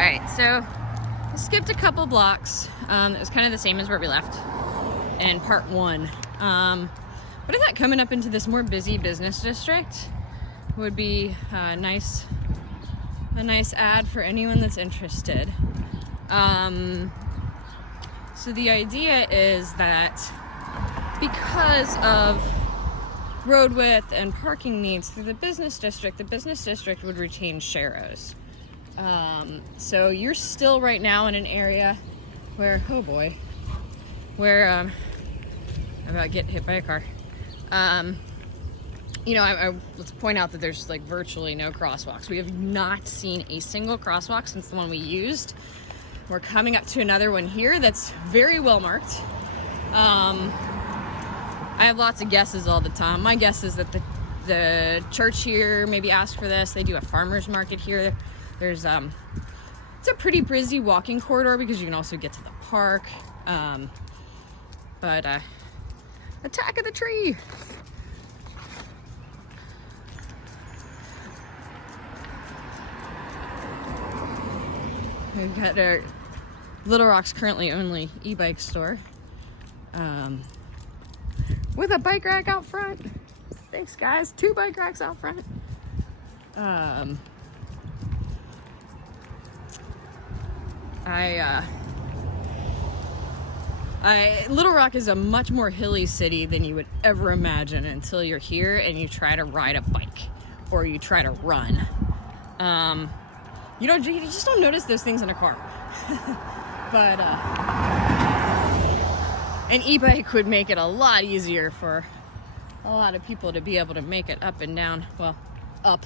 Alright, so I skipped a couple blocks. It was kind of the same as where we left in part one. But I thought coming up into this more busy business district would be a nice ad for anyone that's interested. So the idea is that because of road width and parking needs through the business district would retain sharrows. So you're still right now in an area where, oh boy, where I'm about to get hit by a car. You know, let's point out that there's like virtually no crosswalks. We have not seen a single crosswalk since the one we used. We're coming up to another one here that's very well marked. I have lots of guesses all the time. My guess is that the church here maybe asked for this. They do a farmer's market here. There's it's a pretty busy walking corridor because you can also get to the park. But attack of the tree. We've got our Little Rock's currently only e-bike store with a bike rack out front. Thanks guys, 2 bike racks out front. Little Rock is a much more hilly city than you would ever imagine until you're here and you try to ride a bike or you try to run. You just don't notice those things in a car. But an e-bike would make it a lot easier for a lot of people to be able to make it up and down, well, up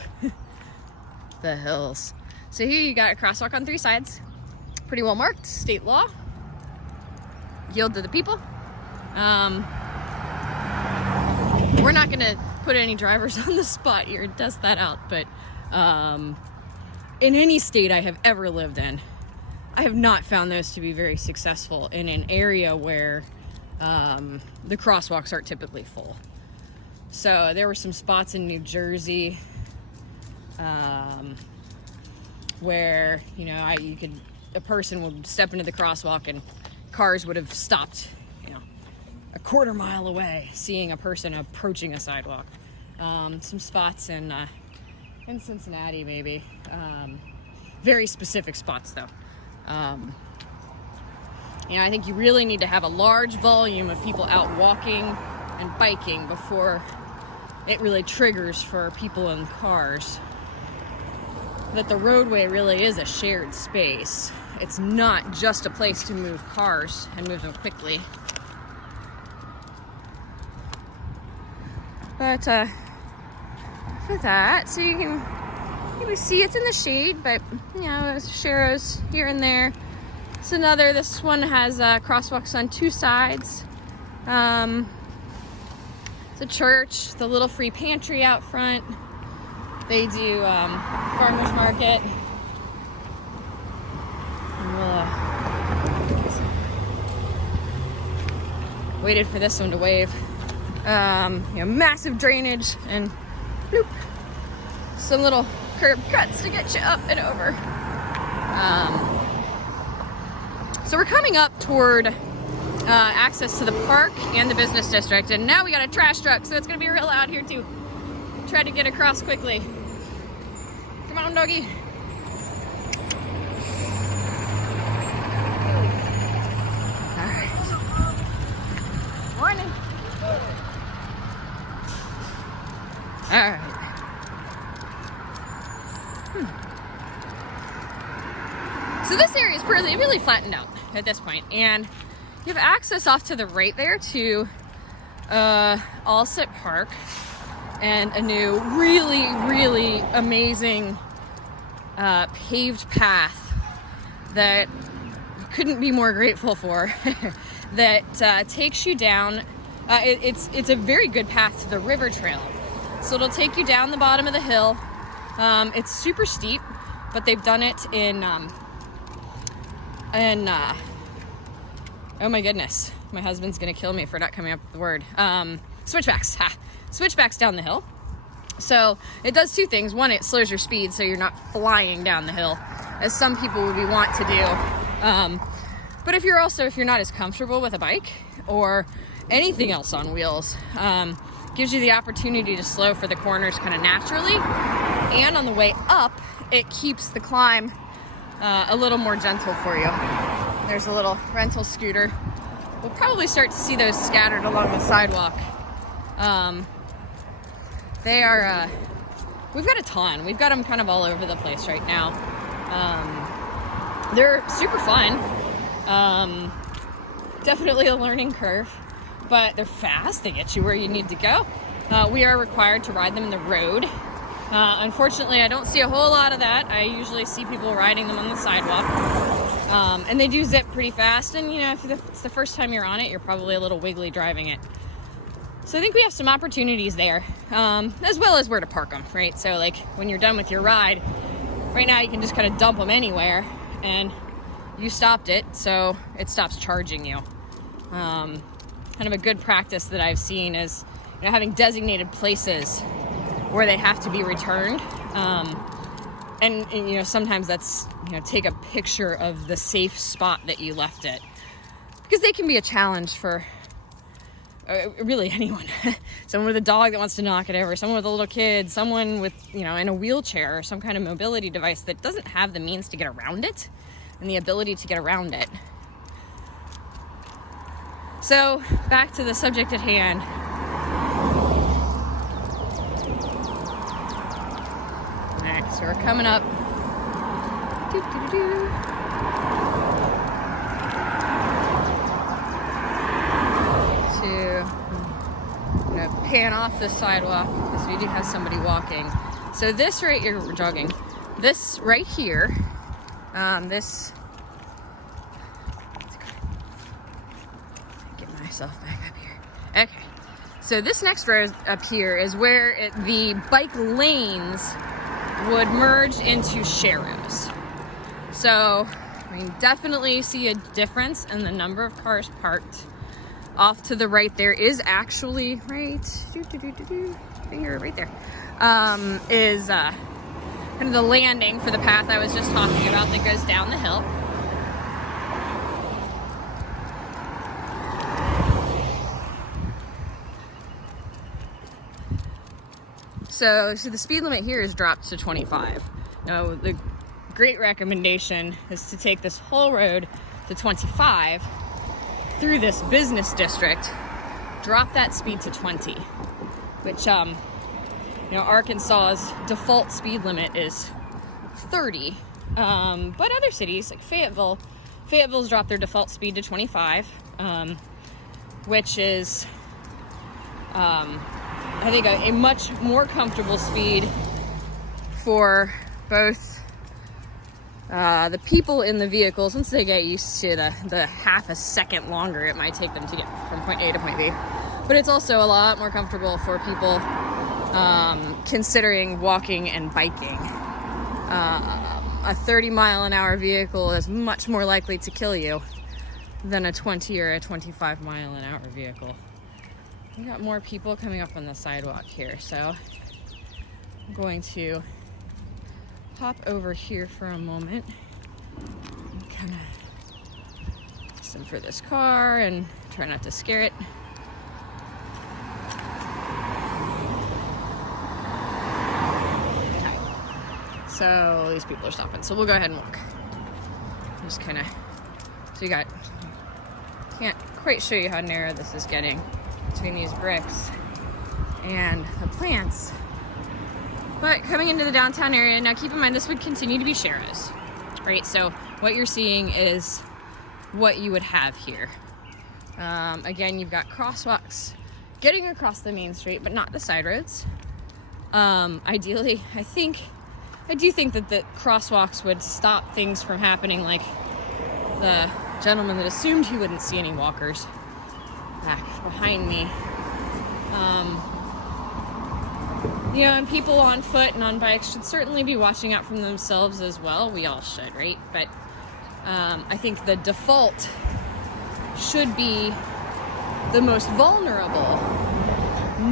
the hills. So here you got a crosswalk on 3 sides. Pretty well marked, state law. Yield to the people. We're not gonna put any drivers on the spot here and test that out, but in any state I have ever lived in, I have not found those to be very successful in an area where the crosswalks aren't typically full. So there were some spots in New Jersey where, you know, a person would step into the crosswalk and cars would have stopped, you know, a quarter mile away, seeing a person approaching a sidewalk. Some spots in Cincinnati, maybe. Very specific spots, though. You know, I think you really need to have a large volume of people out walking and biking before it really triggers for people in cars that the roadway really is a shared space. It's not just a place to move cars and move them quickly. But for that, so you can maybe see it's in the shade, but you know, there's sharrows here and there. It's this one has crosswalks on 2 sides. It's a church, the little free pantry out front. They do farmer's market. And we'll, waited for this one to wave. You know, massive drainage and bloop, some little curb cuts to get you up and over. So we're coming up toward access to the park and the business district, and now we got a trash truck, so it's gonna be real loud here too. Try to get across quickly. Come on, doggy. All right. Morning. All right. So this area is really flattened out at this point, and you have access off to the right there to Allset Park and a new really amazing paved path that you couldn't be more grateful for that takes you down. It's a very good path to the river trail, so it'll take you down the bottom of the hill. It's super steep, but they've done it in oh my goodness, my husband's gonna kill me for not coming up with the word. Switchbacks. Switchbacks down the hill. So it does 2 things. One, it slows your speed so you're not flying down the hill. as some people would be want to do. But if you're not as comfortable with a bike or anything else on wheels, gives you the opportunity to slow for the corners kind of naturally. And on the way up, it keeps the climb a little more gentle for you. There's a little rental scooter. We'll probably start to see those scattered along the sidewalk. They are, we've got a ton. We've got them kind of all over the place right now. They're super fun. Definitely a learning curve, but they're fast. They get you where you need to go. We are required to ride them in the road. Unfortunately, I don't see a whole lot of that. I usually see people riding them on the sidewalk. And they do zip pretty fast. And, you know, if it's the first time you're on it, you're probably a little wiggly driving it. So I think we have some opportunities there, as well as where to park them, right? So, like, when you're done with your ride, right now you can just kind of dump them anywhere, and you stopped it, so it stops charging you. Kind of a good practice that I've seen is, you know, having designated places where they have to be returned. And you know, sometimes that's, you know, take a picture of the safe spot that you left it, because they can be a challenge for really anyone. Someone with a dog that wants to knock it over, someone with a little kid, someone with, you know, in a wheelchair or some kind of mobility device that doesn't have the means to get around it and the ability to get around it. So back to the subject at hand. All right, so we're coming up. I'm gonna pan off the sidewalk because we do have somebody walking. So this right here, we're jogging. This right here, get myself back up here. Okay, so this next row up here is where the bike lanes would merge into sharrows. So we can definitely see a difference in the number of cars parked. Off to the right there is actually finger right there, is kind of the landing for the path I was just talking about that goes down the hill. So the speed limit here is dropped to 25. Now, the great recommendation is to take this whole road to 25 through this business district, drop that speed to 20, which, you know, Arkansas's default speed limit is 30. But other cities like Fayetteville's dropped their default speed to 25, which is, I think a much more comfortable speed for both the people in the vehicles. Once they get used to the half a second longer it might take them to get from point A to point B. But it's also a lot more comfortable for people considering walking and biking. A 30-mile-an-hour vehicle is much more likely to kill you than a 20 or a 25-mile-an-hour vehicle. We got more people coming up on the sidewalk here, so I'm going to hop over here for a moment and kind of listen for this car and try not to scare it. Okay. So these people are stopping, so we'll go ahead and walk. Just kind of, so you got, can't quite show you how narrow this is getting between these bricks and the plants. But coming into the downtown area, now keep in mind this would continue to be sharrows, right? So what you're seeing is what you would have here. Again, you've got crosswalks getting across the main street, but not the side roads. Ideally, I do think that the crosswalks would stop things from happening, like the gentleman that assumed he wouldn't see any walkers back behind me. You know, and people on foot and on bikes should certainly be watching out for themselves as well. We all should, right? But I think the default should be the most vulnerable,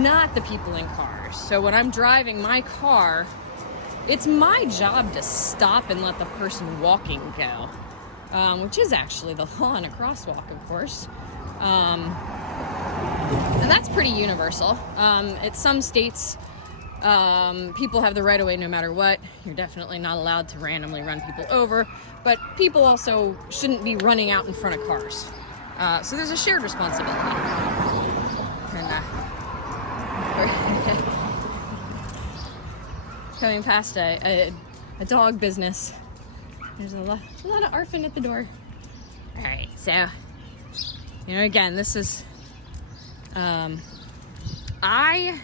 not the people in cars. So when I'm driving my car it's my job to stop and let the person walking go, which is actually the law in a crosswalk, of course. And that's pretty universal. At some states, people have the right of way no matter what. You're definitely not allowed to randomly run people over, but people also shouldn't be running out in front of cars. So there's a shared responsibility. And, coming past a dog business. There's a lot of arfing at the door. All right, so, again, this is, I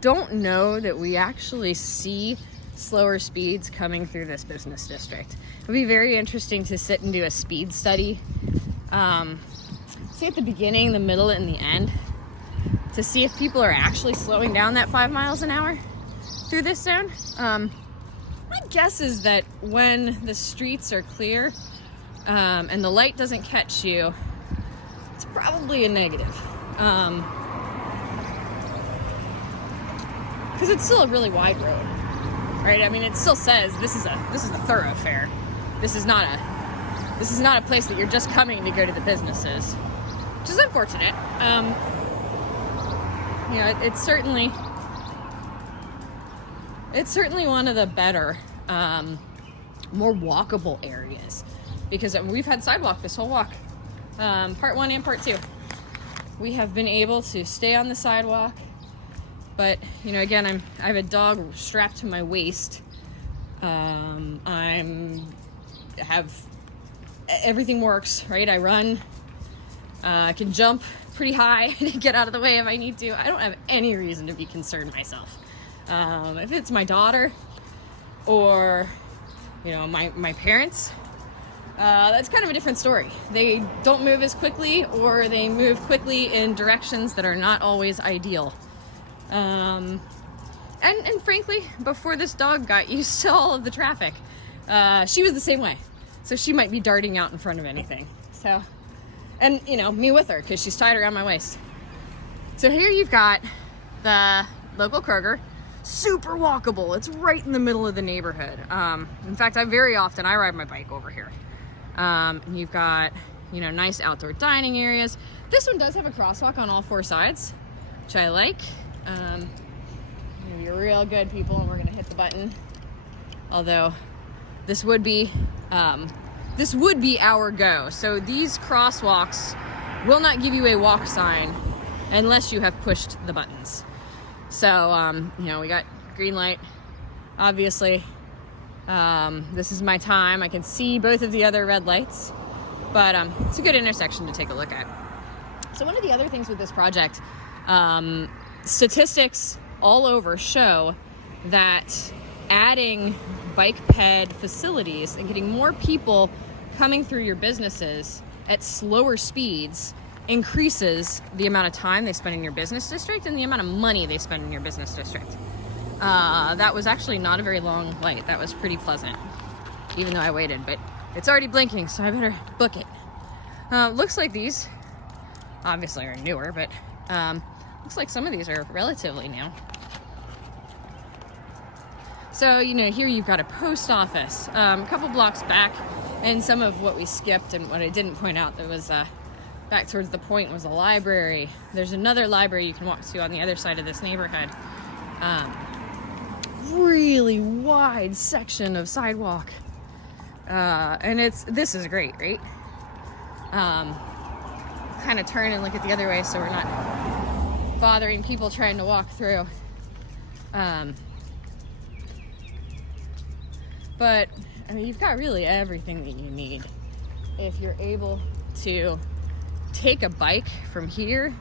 don't know that we actually see slower speeds coming through this business district. It would be very interesting to sit and do a speed study, see at the beginning, the middle, and the end, to see if people are actually slowing down that 5 miles an hour through this zone. My guess is that when the streets are clear and the light doesn't catch you, it's probably a negative. Because it's still a really wide road, right? I mean, it still says this is a thoroughfare. This is not a place that you're just coming to go to the businesses, which is unfortunate. It's certainly one of the better, more walkable areas, because we've had sidewalk this whole walk, part 1 and part 2. We have been able to stay on the sidewalk, but again, I have a dog strapped to my waist. Everything works, right? I run, I can jump pretty high to get out of the way if I need to. I don't have any reason to be concerned myself. If it's my daughter or my parents, that's kind of a different story. They don't move as quickly, or they move quickly in directions that are not always ideal. And frankly, before this dog got used to all of the traffic, she was the same way. So she might be darting out in front of anything. So, and me with her, because she's tied around my waist. So here you've got the local Kroger, super walkable. It's right in the middle of the neighborhood. In fact, I ride my bike over here. And you've got, nice outdoor dining areas. This one does have a crosswalk on all 4 sides, which I like. You're real good people, and we're gonna hit the button. Although this would be our go. So these crosswalks will not give you a walk sign unless you have pushed the buttons. So, we got green light, obviously. This is my time. I can see both of the other red lights, but it's a good intersection to take a look at. So one of the other things with this project, statistics all over show that adding bike ped facilities and getting more people coming through your businesses at slower speeds increases the amount of time they spend in your business district and the amount of money they spend in your business district. That was actually not a very long light. That was pretty pleasant, even though I waited, but it's already blinking, so I better book it. Looks like these obviously are newer, but looks like some of these are relatively new. So, here you've got a post office, a couple blocks back, and some of what we skipped and what I didn't point out, there was back towards the point was a library. There's another library you can walk to on the other side of this neighborhood. Really wide section of sidewalk. And this is great, right? Kind of turn and look at the other way so we're not bothering people trying to walk through. But you've got really everything that you need if you're able to take a bike from here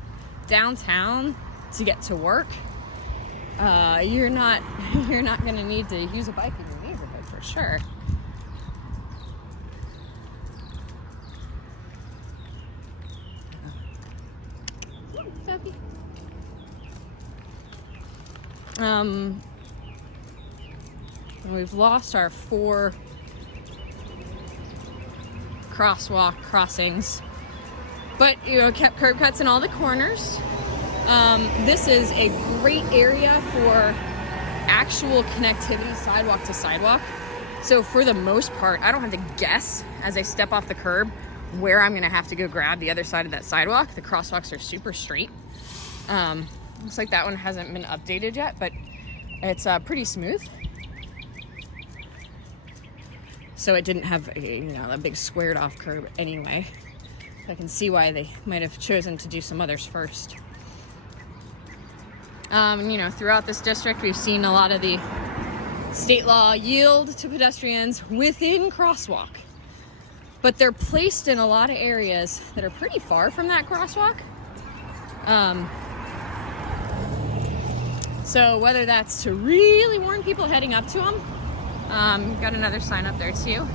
downtown to get to work. You're not going to need to use a bike in your neighborhood for sure. We've lost our 4 crossings, but kept curb cuts in all the corners. This is a great area for actual connectivity sidewalk to sidewalk. So for the most part, I don't have to guess as I step off the curb where I'm gonna have to go grab the other side of that sidewalk. The crosswalks are super straight. Looks like that one hasn't been updated yet, but it's pretty smooth. So it didn't have a big squared off curb anyway. I can see why they might have chosen to do some others first. Throughout this district, we've seen a lot of the state law yield to pedestrians within crosswalk, but they're placed in a lot of areas that are pretty far from that crosswalk. So whether that's to really warn people heading up to them, got another sign up there too,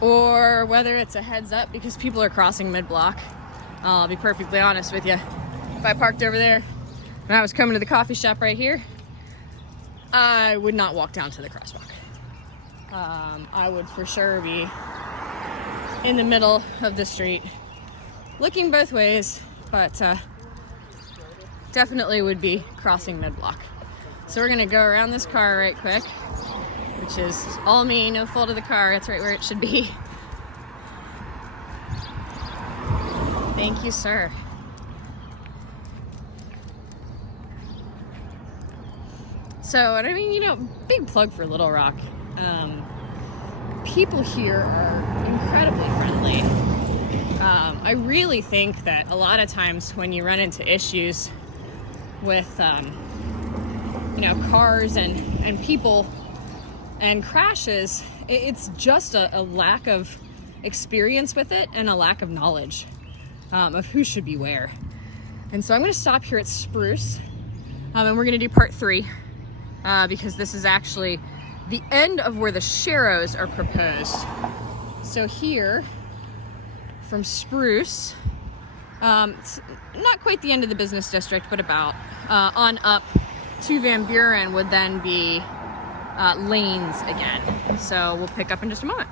or whether it's a heads up because people are crossing mid-block. I'll be perfectly honest with you. If I parked over there and I was coming to the coffee shop right here, I would not walk down to the crosswalk. I would for sure be in the middle of the street, looking both ways, but definitely would be crossing mid-block. So we're gonna go around this car right quick, which is all me, no fault of the car. It's right where it should be. Thank you, sir. So, big plug for Little Rock. People here are incredibly friendly. I really think that a lot of times when you run into issues with, cars and people and crashes, it's just a lack of experience with it and a lack of knowledge of who should be where. And so I'm going to stop here at Spruce, and we're going to do part 3. Because this is actually the end of where the sharrows are proposed. So here, from Spruce, it's not quite the end of the business district, but about on up to Van Buren would then be lanes again. So we'll pick up in just a moment.